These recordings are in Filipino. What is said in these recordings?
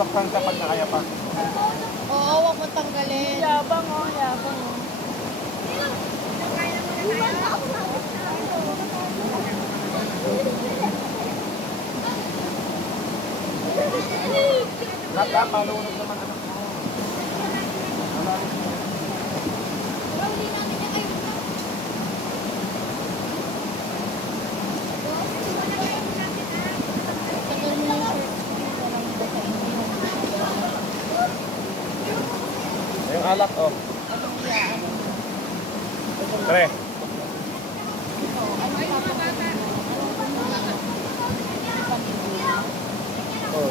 Sasaktan ka pag nakaya pa. Oo, huwag mo tanggalin. Yabang oh, yabang oh. Laka, malunod naman anak mo. Yung alak, oh. Pre. Oh.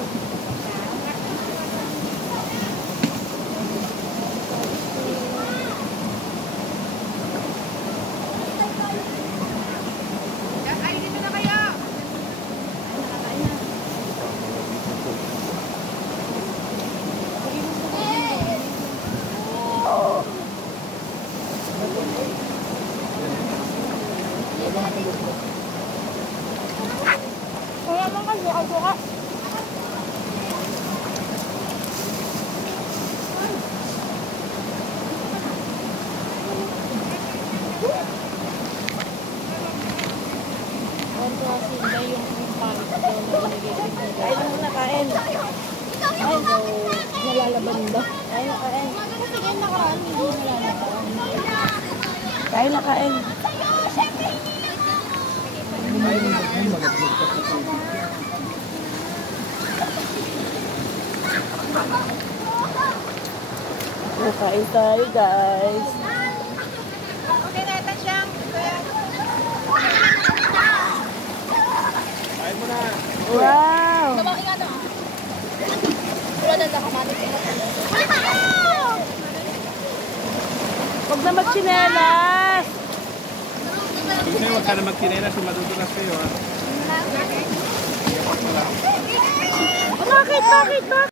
Kaya naman kasi ako ka. Kain na muna, kain. Ay, nalalaban daw. Kain na, kain. Sige, nakaraan, hindi nalalaban. Kain na, kain. Kain tayo, guys. Okay na ito siyang. Kain mo na. Wow! Sabang ingat ah. Wala na nakamati. Huwag na magchinelas! Hindi, huwag ka na magkinelas. Madudulas kayo, ha? Bakit? Bakit? Bakit?